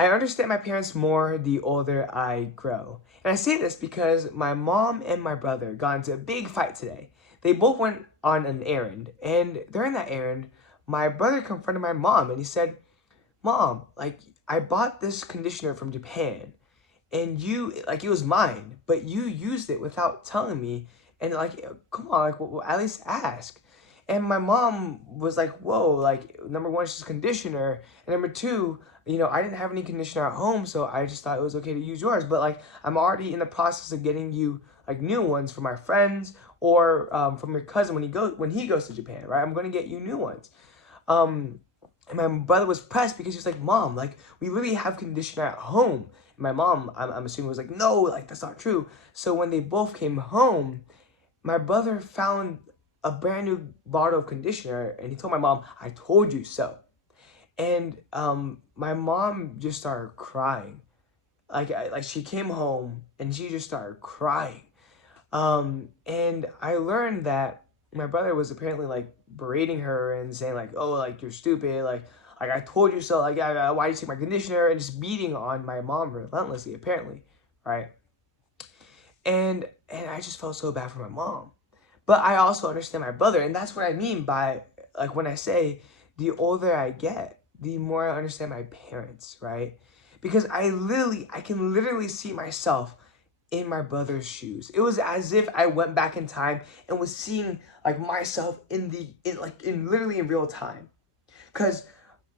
I understand my parents more the older I grow. And I say this because my mom and my brother got into a big fight today. They both went on an errand, and during that errand, my brother confronted my mom and he said, Mom, like, I bought this conditioner from Japan, and like, it was mine, but you used it without telling me, and like, come on, like, at least ask. And my mom was like, whoa, like, number one, she's a conditioner, and number two, I didn't have any conditioner at home, so I just thought it was okay to use yours, but like, I'm already in the process of getting you like new ones for my friends, or from your cousin when he goes to Japan, right? I'm gonna get you new ones. um and my brother was pressed because he was like, Mom, like, we literally have conditioner at home. And my mom, I'm assuming, was like, no, like, that's not true. So when they both came home, my brother found a brand new bottle of conditioner, and he told my mom, I told you so. And my mom just started crying. Like, she came home and she just started crying. And I learned that my brother was apparently like berating her and saying like, "Oh, like, you're stupid, like I told you so, like, why did you take my conditioner?" and just beating on my mom relentlessly, apparently, right? And I just felt so bad for my mom, but I also understand my brother, and that's what I mean by, like, when I say the older I get, the more I understand my parents, right? Because I can literally see myself in my brother's shoes. It was as if I went back in time and was seeing like myself in literally in real time. Cause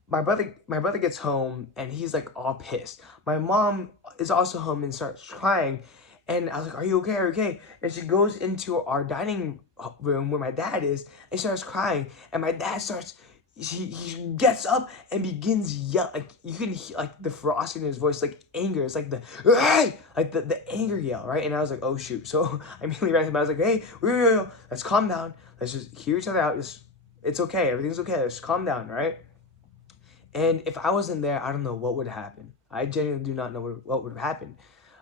my brother gets home and he's like all pissed. My mom is also home and starts crying. And I was like, "Are you okay? Are you okay?" And she goes into our dining room where my dad is and starts crying. And my dad starts, he gets up and begins yell, like, you can hear like the ferocity in his voice, like anger. It's like the hey, like the anger yell, right? And I was like, oh shoot. So I immediately ran to him. I was like, hey, wait, let's calm down. Let's just hear each other out. It's okay. Everything's okay. Let's calm down, right? And if I wasn't there, I don't know what would happen. I genuinely do not know what would have happened.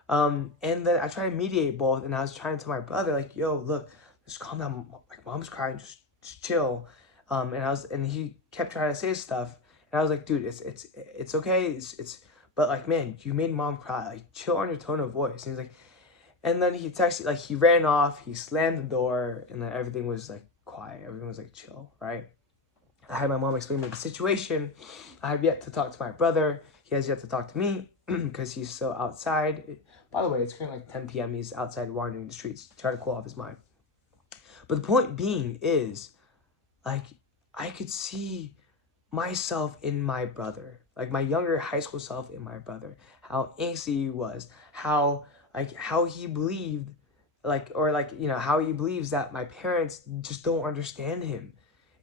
And then I tried to mediate both, and I was trying to tell my brother, like, yo, look, just calm down. Like, mom's crying, just chill. And he kept trying to say stuff, and I was like, dude, it's okay. But like, man, you made mom cry. Like, chill on your tone of voice. And he's like, and then he texted, like, he ran off, he slammed the door, and then everything was like quiet. Everything was like chill, right? I had my mom explain me the situation. I have yet to talk to my brother. He has yet to talk to me because he's still outside. By the way, it's currently like 10 p.m. He's outside wandering the streets, trying to cool off his mind. But the point being is, like, I could see myself in my brother, like my younger high school self in my brother, how angsty he was, how he believed, like, or like, how he believes that my parents just don't understand him,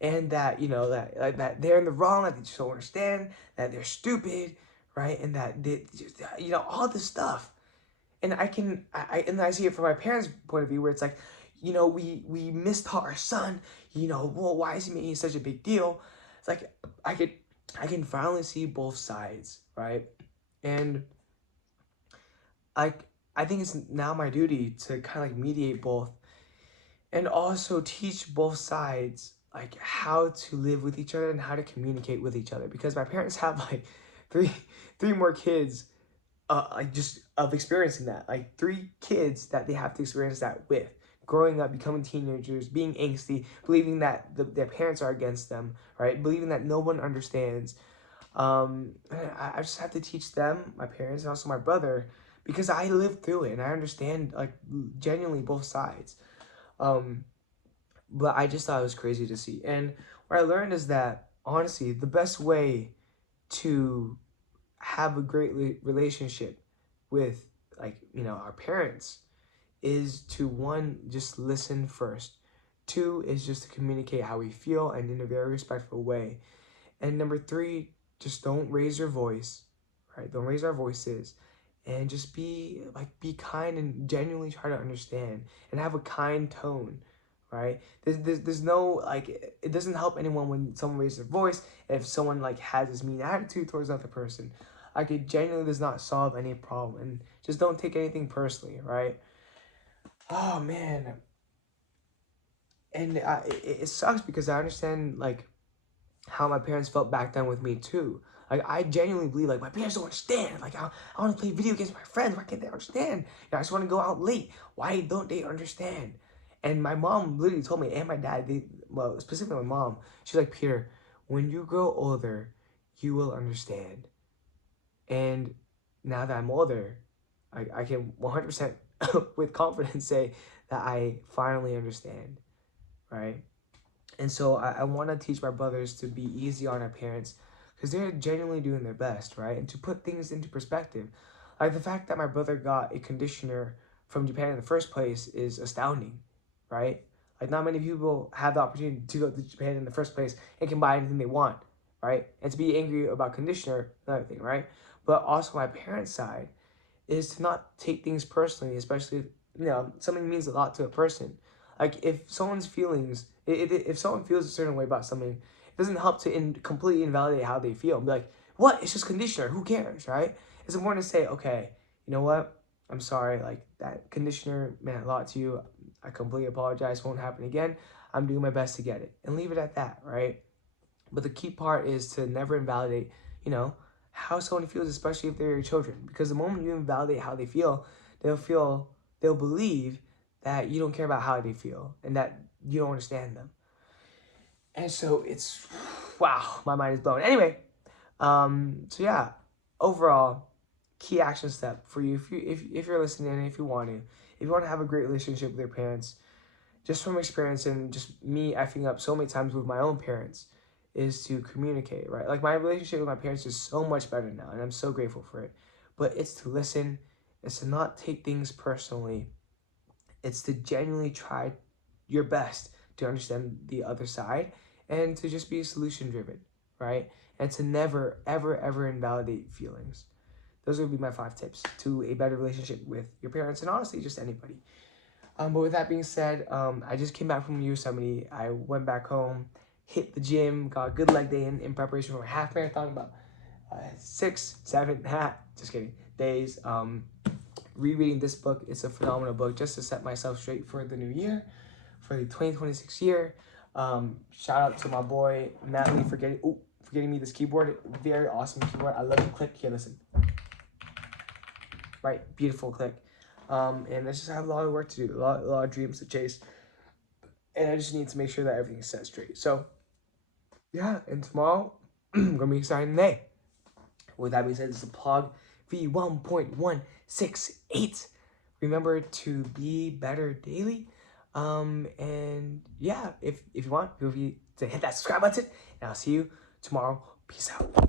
and that, that they're in the wrong, that they just don't understand, that they're stupid, right? And that they just, all this stuff. And I see it from my parents' point of view, where it's like, we mistaught our son, well, why is he making such a big deal? It's like, I could I can finally see both sides, right? And like, I think it's now my duty to kind of like mediate both, and also teach both sides, like, how to live with each other and how to communicate with each other, because my parents have like three three more kids, like, just of experiencing that, like, three kids that they have to experience that with, growing up, becoming teenagers, being angsty, believing that their parents are against them, right? Believing that no one understands. I just have to teach them, my parents, and also my brother, because I lived through it and I understand, like, genuinely both sides. Um, but I just thought it was crazy to see. And what I learned is that, honestly, the best way to have a great relationship with, like, our parents is to, one, just listen first. Two is just to communicate how we feel and in a very respectful way. And number three, just don't raise your voice, right? Don't raise our voices, and just be kind and genuinely try to understand and have a kind tone, right? There's no, like, it doesn't help anyone when someone raises their voice. If someone, like, has this mean attitude towards another person, like, it genuinely does not solve any problem. And just don't take anything personally, right? Oh man, and it sucks because I understand, like, how my parents felt back then with me too. Like, I genuinely believe, like, my parents don't understand. Like, I want to play video games with my friends. Why can't they understand? I just want to go out late. Why don't they understand? And my mom literally told me, and my dad, well, specifically my mom, she's like, Peter, when you grow older, you will understand. And now that I'm older, I can 100% with confidence say that I finally understand, right? And so I want to teach my brothers to be easy on our parents because they're genuinely doing their best, right? And to put things into perspective. Like the fact that my brother got a conditioner from Japan in the first place is astounding, right? Like not many people have the opportunity to go to Japan in the first place and can buy anything they want, right? And to be angry about conditioner, another thing, right? But also my parents' side is to not take things personally, especially if, something means a lot to a person. Like if someone's feelings, if someone feels a certain way about something, it doesn't help to completely invalidate how they feel. And be like, what? It's just conditioner. Who cares, right? It's important to say, okay, you know what? I'm sorry. Like that conditioner meant a lot to you. I completely apologize. Won't happen again. I'm doing my best to get it, and leave it at that, right? But the key part is to never invalidate, how someone feels, especially if they're your children. Because the moment you invalidate how they feel, they'll believe that you don't care about how they feel and that you don't understand them. And so it's, wow, my mind is blown. Anyway, so yeah, overall, key action step for you if you're listening and if you want to have a great relationship with your parents, just from experience and just me effing up so many times with my own parents, is to communicate, right? Like my relationship with my parents is so much better now, and I'm so grateful for it. But it's to listen, it's to not take things personally, it's to genuinely try your best to understand the other side and to just be solution driven, right? And to never, ever, ever invalidate feelings. Those would be my 5 tips to a better relationship with your parents and honestly just anybody. But with that being said, I just came back from Yosemite. I went back home, hit the gym, got a good leg day in preparation for my half marathon, about 6, 7, just kidding, days. Rereading this book, it's a phenomenal book just to set myself straight for the new year, for the 2026 year. Shout out to my boy, Natalie, for getting me this keyboard. Very awesome keyboard. I love the click. Here, listen. Right, beautiful click. And I just have a lot of work to do, a lot of dreams to chase. And I just need to make sure that everything's set straight. So, yeah, and tomorrow, gonna be an exciting day. With that being said, this is a PLOG V1.168. Remember to be better daily. And yeah, if you want, feel free to hit that subscribe button. And I'll see you tomorrow. Peace out.